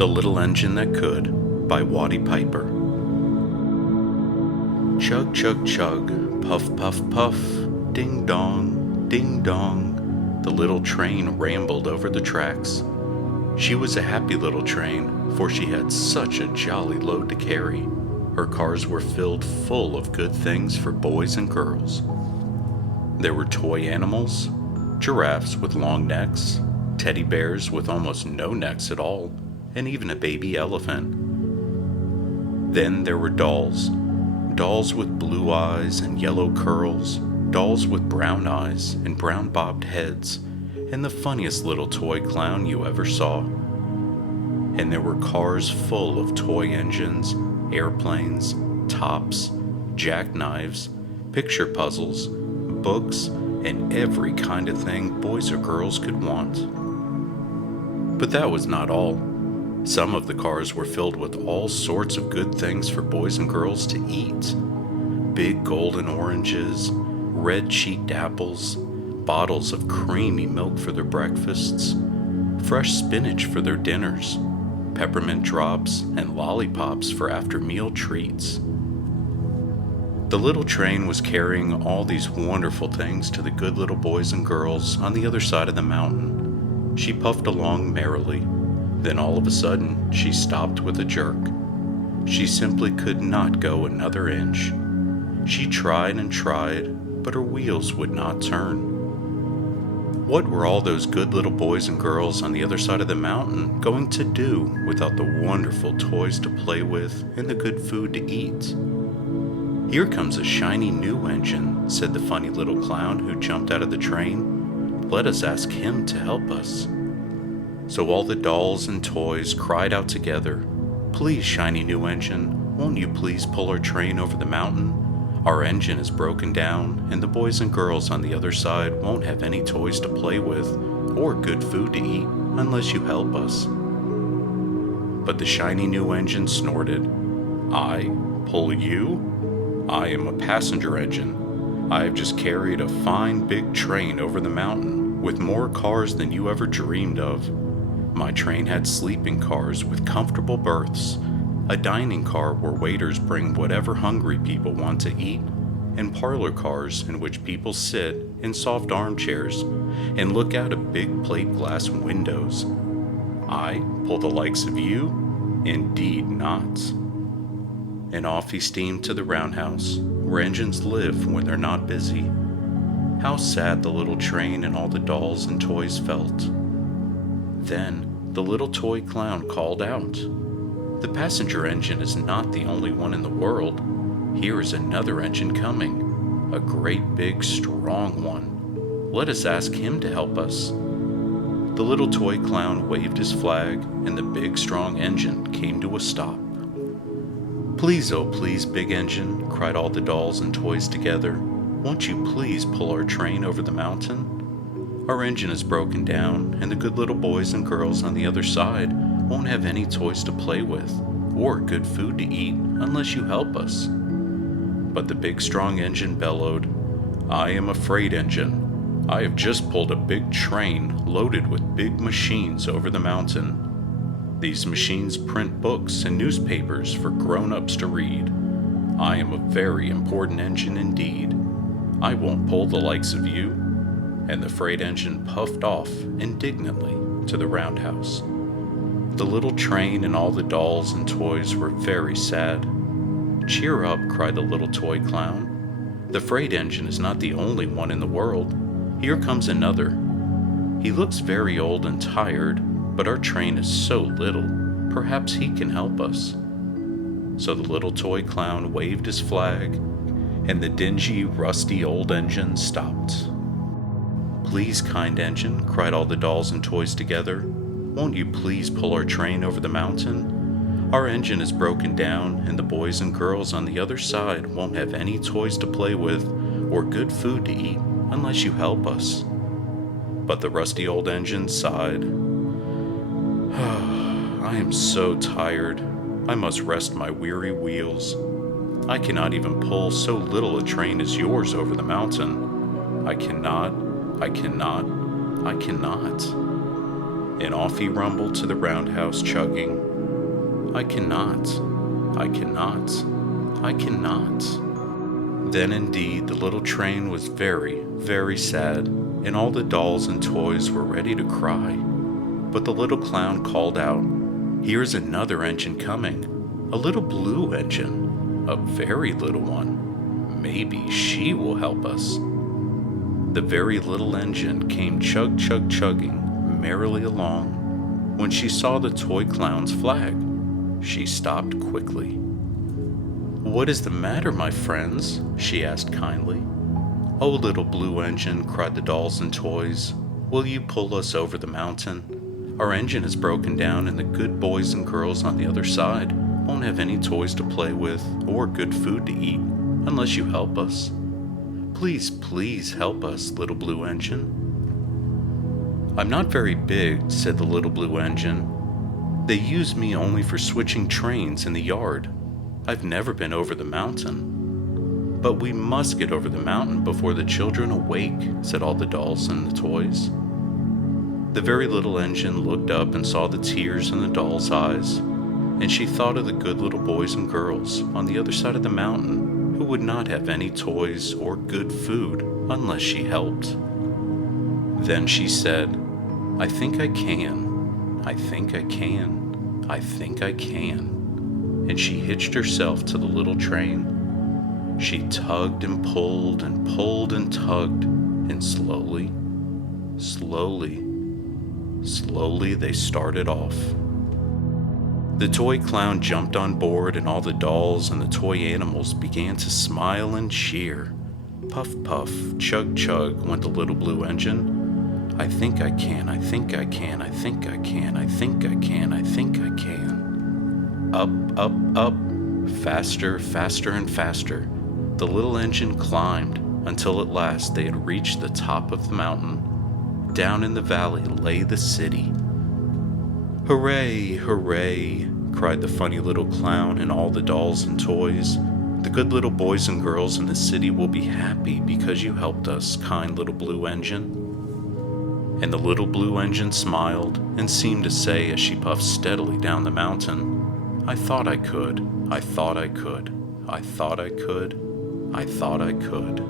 The Little Engine That Could by Watty Piper. Chug, chug, chug, puff, puff, puff, ding dong, ding dong. The little train rambled over the tracks. She was a happy little train, for she had such a jolly load to carry. Her cars were filled full of good things for boys and girls. There were toy animals, giraffes with long necks, teddy bears with almost no necks at all, and even a baby elephant. Then there were dolls with blue eyes and yellow curls, dolls with brown eyes and brown bobbed heads, and the funniest little toy clown you ever saw. And there were cars full of toy engines, airplanes, tops, jackknives, picture puzzles, books, and every kind of thing boys or girls could want. But that was not all. Some of the cars were filled with all sorts of good things for boys and girls to eat. Big golden oranges, red-cheeked apples, bottles of creamy milk for their breakfasts, fresh spinach for their dinners, peppermint drops, and lollipops for after-meal treats. The little train was carrying all these wonderful things to the good little boys and girls on the other side of the mountain. She puffed along merrily. Then all of a sudden, she stopped with a jerk. She simply could not go another inch. She tried and tried, but her wheels would not turn. What were all those good little boys and girls on the other side of the mountain going to do without the wonderful toys to play with and the good food to eat? "Here comes a shiny new engine," said the funny little clown who jumped out of the train. "Let us ask him to help us." So all the dolls and toys cried out together, "Please, shiny new engine, won't you please pull our train over the mountain? Our engine is broken down, and the boys and girls on the other side won't have any toys to play with or good food to eat unless you help us." But the shiny new engine snorted, "I pull you? I am a passenger engine. I have just carried a fine big train over the mountain with more cars than you ever dreamed of. My train had sleeping cars with comfortable berths, a dining car where waiters bring whatever hungry people want to eat, and parlor cars in which people sit in soft armchairs and look out of big plate glass windows. I pull the likes of you? Indeed not." And off he steamed to the roundhouse, where engines live when they're not busy. How sad the little train and all the dolls and toys felt. Then the little toy clown called out, "The passenger engine is not the only one in the world. Here is another engine coming, a great big strong one. Let us ask him to help us." The little toy clown waved his flag, and the big strong engine came to a stop. "Please, oh please, big engine," cried all the dolls and toys together, "won't you please pull our train over the mountain? Our engine is broken down, and the good little boys and girls on the other side won't have any toys to play with or good food to eat unless you help us." But the big strong engine bellowed, "I am a freight engine. I have just pulled a big train loaded with big machines over the mountain. These machines print books and newspapers for grown-ups to read. I am a very important engine indeed. I won't pull the likes of you." And the freight engine puffed off indignantly to the roundhouse. The little train and all the dolls and toys were very sad. "Cheer up," cried the little toy clown. "The freight engine is not the only one in the world. Here comes another. He looks very old and tired, but our train is so little, perhaps he can help us." So the little toy clown waved his flag, and the dingy, rusty old engine stopped. "Please, kind engine," cried all the dolls and toys together, "won't you please pull our train over the mountain? Our engine is broken down, and the boys and girls on the other side won't have any toys to play with or good food to eat unless you help us." But the rusty old engine sighed. "I am so tired. I must rest my weary wheels. I cannot even pull so little a train as yours over the mountain. I cannot. And off he rumbled to the roundhouse chugging, I cannot, I cannot, I cannot. Then indeed the little train was very, very sad, and all the dolls and toys were ready to cry. But the little clown called out, "Here's another engine coming, a little blue engine, a very little one. Maybe she will help us." The very little engine came chug chug chugging merrily along. When she saw the toy clown's flag, she stopped quickly. "What is the matter, my friends?" she asked kindly. "Oh, little blue engine," cried the dolls and toys, "will you pull us over the mountain? Our engine is broken down and the good boys and girls on the other side won't have any toys to play with or good food to eat unless you help us. Please, please help us, little blue engine." "I'm not very big," said the little blue engine. "They use me only for switching trains in the yard. I've never been over the mountain." "But we must get over the mountain before the children awake," said all the dolls and the toys. The very little engine looked up and saw the tears in the doll's eyes, and she thought of the good little boys and girls on the other side of the mountain who would not have any toys or good food unless she helped. Then she said, "I think I can, I think I can, I think I can." And she hitched herself to the little train. She tugged and pulled and pulled and tugged, and slowly, slowly, slowly they started off. The toy clown jumped on board, and all the dolls and the toy animals began to smile and cheer. Puff, puff, chug, chug went the little blue engine. "I think I can, I think I can, I think I can, I think I can, I think I can." Up, up, up, faster, faster, and faster, the little engine climbed until at last they had reached the top of the mountain. Down in the valley lay the city. "Hooray, hooray," cried the funny little clown and all the dolls and toys. "The good little boys and girls in the city will be happy because you helped us, kind little blue engine." And the little blue engine smiled and seemed to say as she puffed steadily down the mountain, "I thought I could, I thought I could, I thought I could, I thought I could."